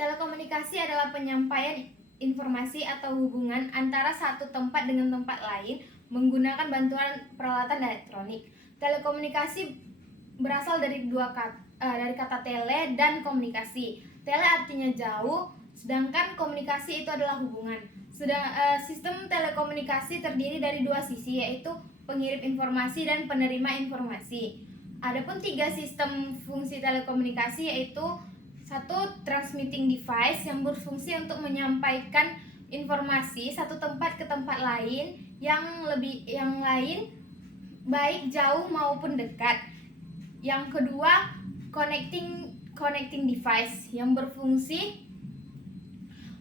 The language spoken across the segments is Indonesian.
Telekomunikasi adalah penyampaian informasi atau hubungan antara satu tempat dengan tempat lain menggunakan bantuan peralatan elektronik. Telekomunikasi berasal dari dari kata tele dan komunikasi. Tele artinya jauh, sedangkan komunikasi itu adalah hubungan. Sistem telekomunikasi terdiri dari dua sisi, yaitu pengirim informasi dan penerima informasi. Adapun tiga sistem fungsi telekomunikasi yaitu: satu, transmitting device yang berfungsi untuk menyampaikan informasi satu tempat ke tempat lain yang lain, baik jauh maupun dekat. Yang kedua, connecting device yang berfungsi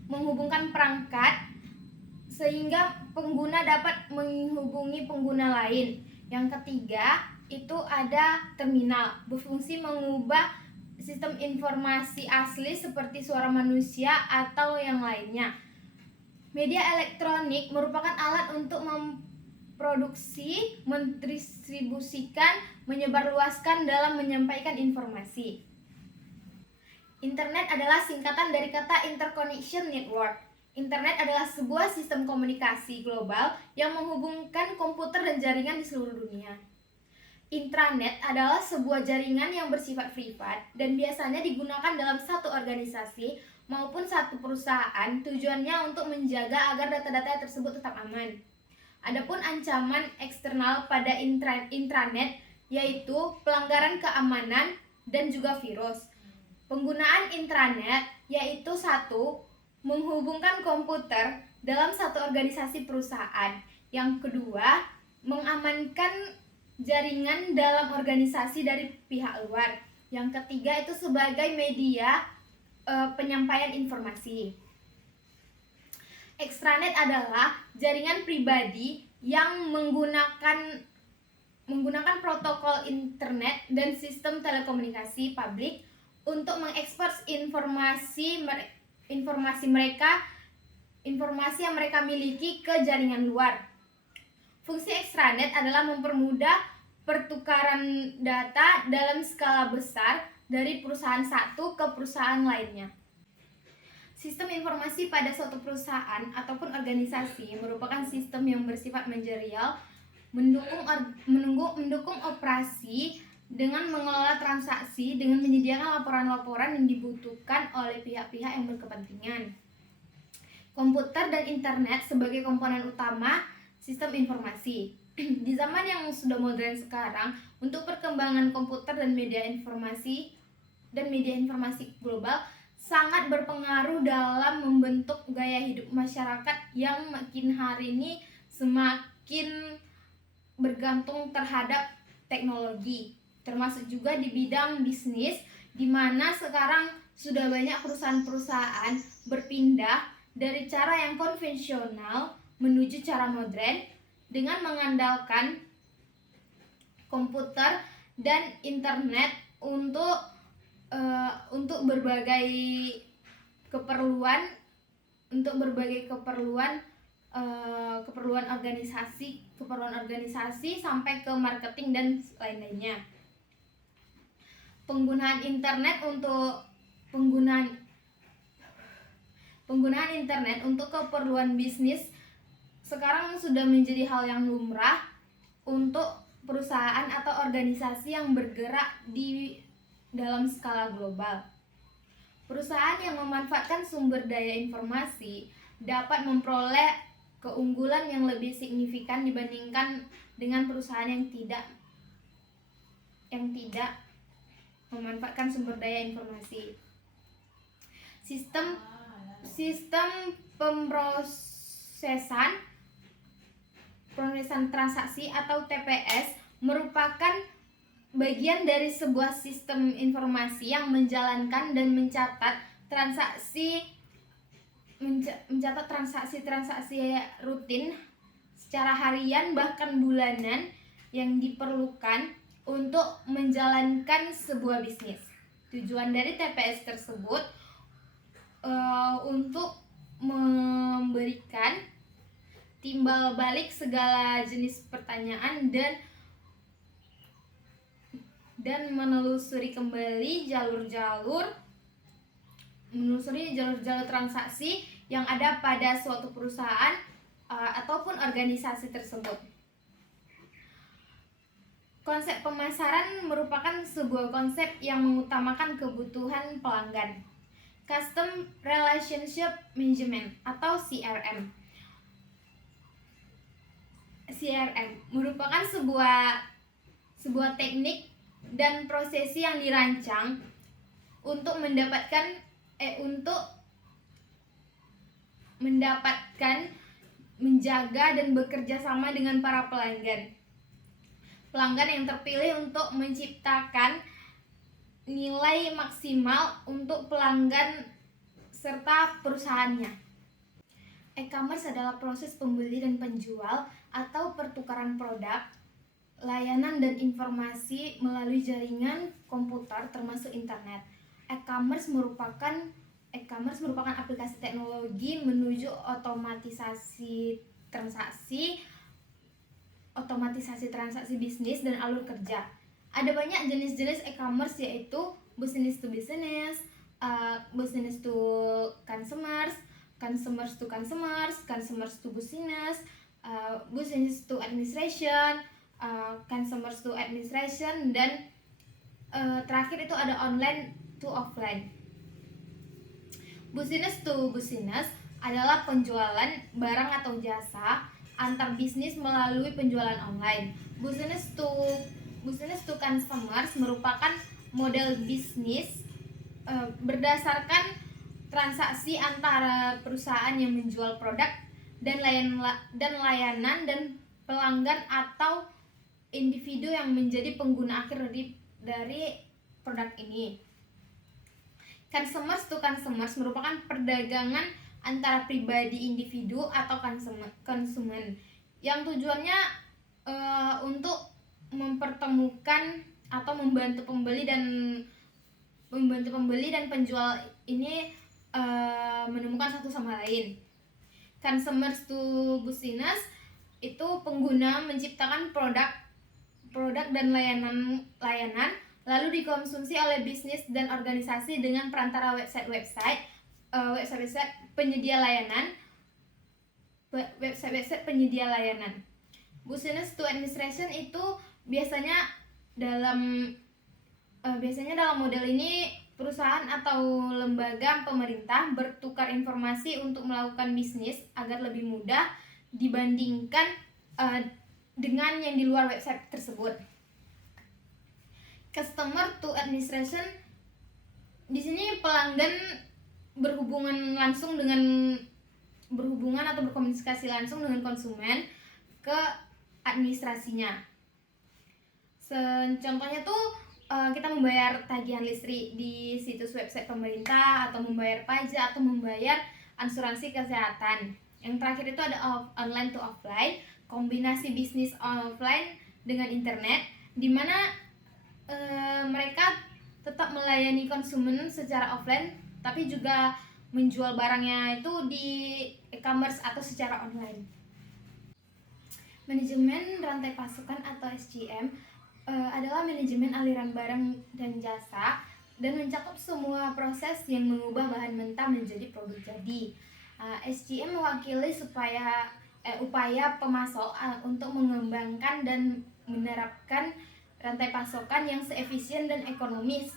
menghubungkan perangkat sehingga pengguna dapat menghubungi pengguna lain. Yang ketiga, itu ada terminal, berfungsi mengubah sistem informasi asli seperti suara manusia atau yang lainnya. Media elektronik merupakan alat untuk memproduksi, mendistribusikan, menyebarluaskan dalam menyampaikan informasi. Internet adalah singkatan dari kata interconnection network. Internet adalah sebuah sistem komunikasi global yang menghubungkan komputer dan jaringan di seluruh dunia. Intranet adalah sebuah jaringan yang bersifat privat dan biasanya digunakan dalam satu organisasi maupun satu perusahaan. Tujuannya untuk menjaga agar data-data tersebut tetap aman. Adapun ancaman eksternal pada intranet yaitu pelanggaran keamanan dan juga virus. Penggunaan intranet yaitu: satu, menghubungkan komputer dalam satu organisasi perusahaan. Yang kedua, mengamankan jaringan dalam organisasi dari pihak luar. Yang ketiga, itu sebagai media penyampaian informasi. Extranet adalah jaringan pribadi yang menggunakan protokol internet dan sistem telekomunikasi publik untuk mengekspos informasi yang mereka miliki ke jaringan luar. Fungsi extranet adalah mempermudah pertukaran data dalam skala besar dari perusahaan satu ke perusahaan lainnya. Sistem informasi pada suatu perusahaan ataupun organisasi merupakan sistem yang bersifat manajerial, mendukung operasi dengan mengelola transaksi dengan menyediakan laporan-laporan yang dibutuhkan oleh pihak-pihak yang berkepentingan. Komputer dan internet sebagai komponen utama sistem informasi. Di zaman yang sudah modern sekarang, untuk perkembangan komputer dan media informasi global sangat berpengaruh dalam membentuk gaya hidup masyarakat yang makin hari ini semakin bergantung terhadap teknologi, termasuk juga di bidang bisnis, di mana sekarang sudah banyak perusahaan-perusahaan berpindah dari cara yang konvensional menuju cara modern dengan mengandalkan komputer dan internet untuk berbagai keperluan organisasi sampai ke marketing dan lain-lainnya. Penggunaan internet untuk keperluan bisnis sekarang sudah menjadi hal yang lumrah untuk perusahaan atau organisasi yang bergerak di dalam skala global. Perusahaan yang memanfaatkan sumber daya informasi dapat memperoleh keunggulan yang lebih signifikan dibandingkan dengan perusahaan yang tidak memanfaatkan sumber daya informasi. Sistem pemrosesan transaksi atau TPS merupakan bagian dari sebuah sistem informasi yang menjalankan dan mencatat transaksi rutin secara harian bahkan bulanan yang diperlukan untuk menjalankan sebuah bisnis. Tujuan dari TPS tersebut untuk memberikan timbal balik segala jenis pertanyaan dan menelusuri kembali jalur-jalur menelusuri jalur-jalur transaksi yang ada pada suatu perusahaan ataupun organisasi tersebut. Konsep pemasaran merupakan sebuah konsep yang mengutamakan kebutuhan pelanggan. Custom Relationship Management atau CRM. CRM merupakan sebuah teknik dan prosesi yang dirancang untuk mendapatkan, menjaga dan bekerja sama dengan para pelanggan. Pelanggan yang terpilih untuk menciptakan nilai maksimal untuk pelanggan serta perusahaannya. E-commerce adalah proses pembeli dan penjual atau pertukaran produk, layanan dan informasi melalui jaringan komputer termasuk internet. E-commerce merupakan aplikasi teknologi menuju otomatisasi transaksi bisnis dan alur kerja. Ada banyak jenis-jenis e-commerce, yaitu business to business, business to consumers, consumers to consumers, consumers to business, business to administration, consumers to administration, dan terakhir itu ada online to offline. Business to business adalah penjualan barang atau jasa antar bisnis melalui penjualan online. Business to consumers merupakan model bisnis berdasarkan transaksi antara perusahaan yang menjual produk dan layanan dan pelanggan atau individu yang menjadi pengguna akhir dari produk ini. Consumers to consumers merupakan perdagangan antara pribadi individu atau konsumen yang tujuannya untuk mempertemukan atau membantu pembeli dan penjual ini menemukan satu sama lain. Consumers to business itu pengguna menciptakan produk dan layanan lalu dikonsumsi oleh bisnis dan organisasi dengan perantara website penyedia layanan. Business to administration itu biasanya dalam model ini perusahaan atau lembaga pemerintah bertukar informasi untuk melakukan bisnis agar lebih mudah dibandingkan dengan yang di luar website tersebut. Customer to administration, di sini pelanggan berhubungan atau berkomunikasi langsung dengan konsumen ke administrasinya. Contohnya tuh kita membayar tagihan listrik di situs website pemerintah, atau membayar pajak, atau membayar asuransi kesehatan. Yang terakhir itu ada online to offline, kombinasi bisnis offline dengan internet, di mana mereka tetap melayani konsumen secara offline tapi juga menjual barangnya itu di e-commerce atau secara online. Manajemen rantai pasokan atau SCM adalah manajemen aliran barang dan jasa dan mencakup semua proses yang mengubah bahan mentah menjadi produk jadi. SCM mewakili upaya pemasok untuk mengembangkan dan menerapkan rantai pasokan yang seefisien dan ekonomis.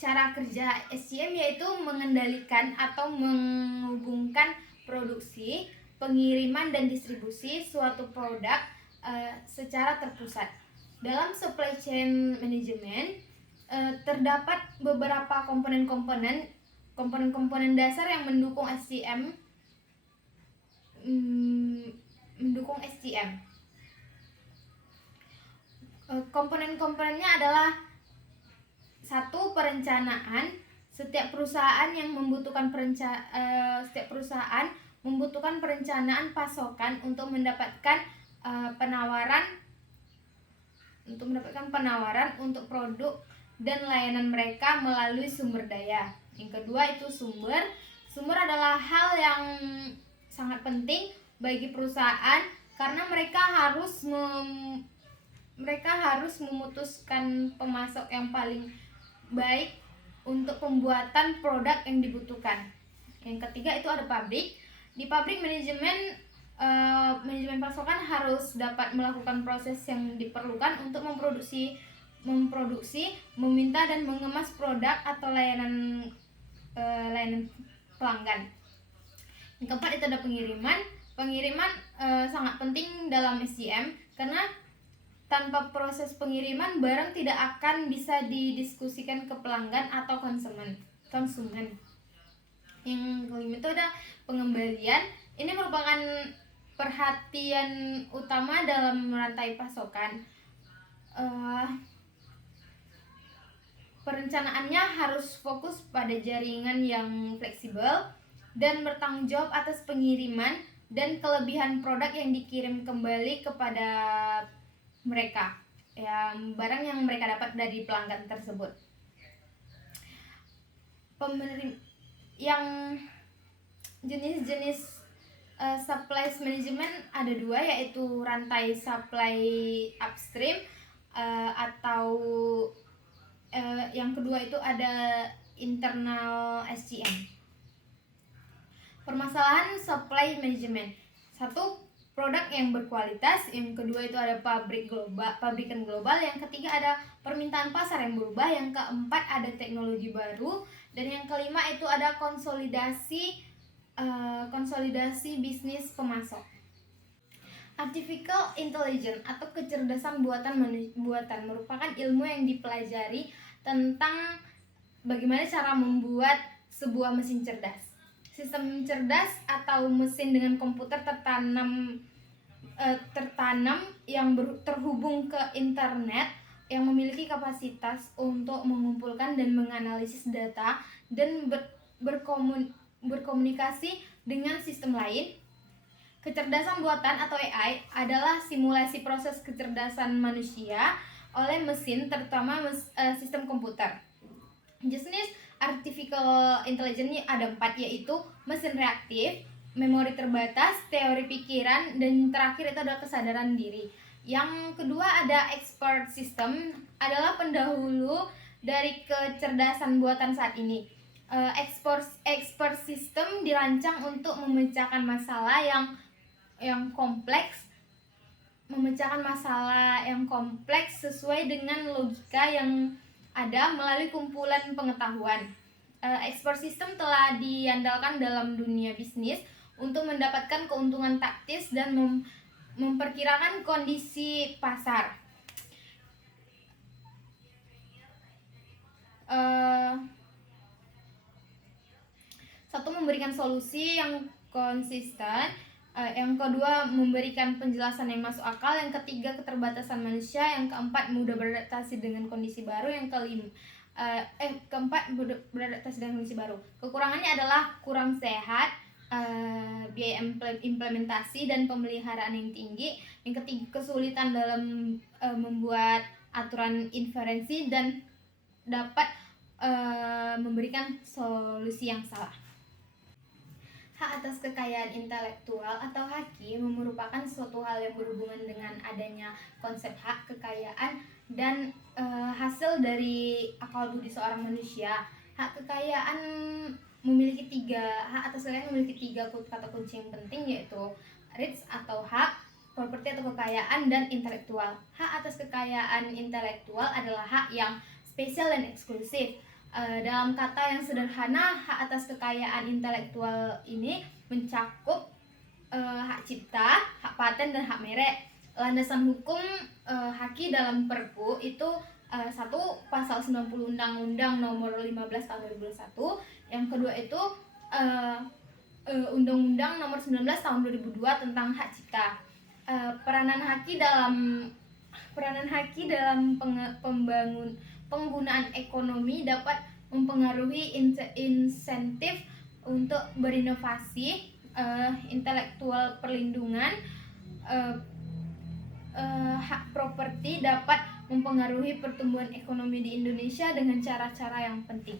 Cara kerja SCM yaitu mengendalikan atau menghubungkan produksi, pengiriman dan distribusi suatu produk secara terpusat. Dalam supply chain management terdapat beberapa komponen dasar yang mendukung SCM. Komponen-komponennya adalah: 1. Perencanaan. Setiap perusahaan membutuhkan perencanaan pasokan untuk mendapatkan penawaran untuk produk dan layanan mereka melalui sumber daya. Yang kedua itu sumber. Sumber adalah hal yang sangat penting bagi perusahaan karena mereka harus memutuskan pemasok yang paling baik untuk pembuatan produk yang dibutuhkan. Yang ketiga itu ada pabrik. Di pabrik manajemen pasokan harus dapat melakukan proses yang diperlukan untuk memproduksi, meminta dan mengemas produk atau layanan pelanggan. Yang keempat itu ada pengiriman. Pengiriman sangat penting dalam SCM karena tanpa proses pengiriman barang tidak akan bisa didiskusikan ke pelanggan atau konsumen. Yang kelima itu ada pengembalian. Ini merupakan perhatian utama dalam rantai pasokan. Perencanaannya harus fokus pada jaringan yang fleksibel dan bertanggung jawab atas pengiriman dan kelebihan produk yang dikirim kembali kepada mereka, barang yang mereka dapat dari pelanggan tersebut. Yang jenis-jenis supply management ada dua, yaitu rantai supply upstream atau yang kedua itu ada internal SCM. Permasalahan supply management. Satu, produk yang berkualitas. Yang kedua itu ada pabrikan global. Yang ketiga ada permintaan pasar yang berubah. Yang keempat ada teknologi baru. Dan yang kelima itu ada konsolidasi bisnis pemasok. Artificial intelligence atau kecerdasan buatan merupakan ilmu yang dipelajari tentang bagaimana cara membuat sebuah mesin cerdas. Sistem cerdas atau mesin dengan komputer tertanam yang terhubung ke internet, yang memiliki kapasitas untuk mengumpulkan dan menganalisis data dan berkomunikasi dengan sistem lain. Kecerdasan buatan atau AI adalah simulasi proses kecerdasan manusia oleh mesin, terutama sistem komputer. Jenis artificial intelligence ada 4, yaitu mesin reaktif, memori terbatas, teori pikiran, dan terakhir itu ada kesadaran diri. Yang kedua ada expert system, adalah pendahulu dari kecerdasan buatan saat ini. Expert system dirancang untuk memecahkan masalah yang kompleks sesuai dengan logika yang ada melalui kumpulan pengetahuan. Expert system telah diandalkan dalam dunia bisnis untuk mendapatkan keuntungan taktis dan memperkirakan kondisi pasar. Satu, memberikan solusi yang konsisten. Yang kedua, memberikan penjelasan yang masuk akal. Yang ketiga, keterbatasan manusia. Yang keempat, mudah beradaptasi dengan kondisi baru. Yang keempat, beradaptasi dengan kondisi baru. Kekurangannya adalah kurang sehat, biaya implementasi dan pemeliharaan yang tinggi. Yang ketiga, kesulitan dalam membuat aturan inferensi dan dapat memberikan solusi yang salah. Hak atas kekayaan intelektual atau haki merupakan suatu hal yang berhubungan dengan adanya konsep hak kekayaan dan hasil dari akal budi seorang manusia. Hak atas kekayaan memiliki tiga kata kunci yang penting, yaitu rights atau hak, properti atau kekayaan, dan intelektual. Hak atas kekayaan intelektual adalah hak yang spesial dan eksklusif. Dalam kata yang sederhana, hak atas kekayaan intelektual ini mencakup hak cipta, hak paten, dan hak merek. Landasan hukum haki dalam Perpu itu satu, pasal 90 Undang-Undang Nomor 15 Tahun 2001. Yang kedua itu Undang-Undang Nomor 19 Tahun 2002 tentang hak cipta. Peranan haki dalam penggunaan ekonomi dapat mempengaruhi insentif untuk berinovasi, intelektual perlindungan, hak properti dapat mempengaruhi pertumbuhan ekonomi di Indonesia dengan cara-cara yang penting.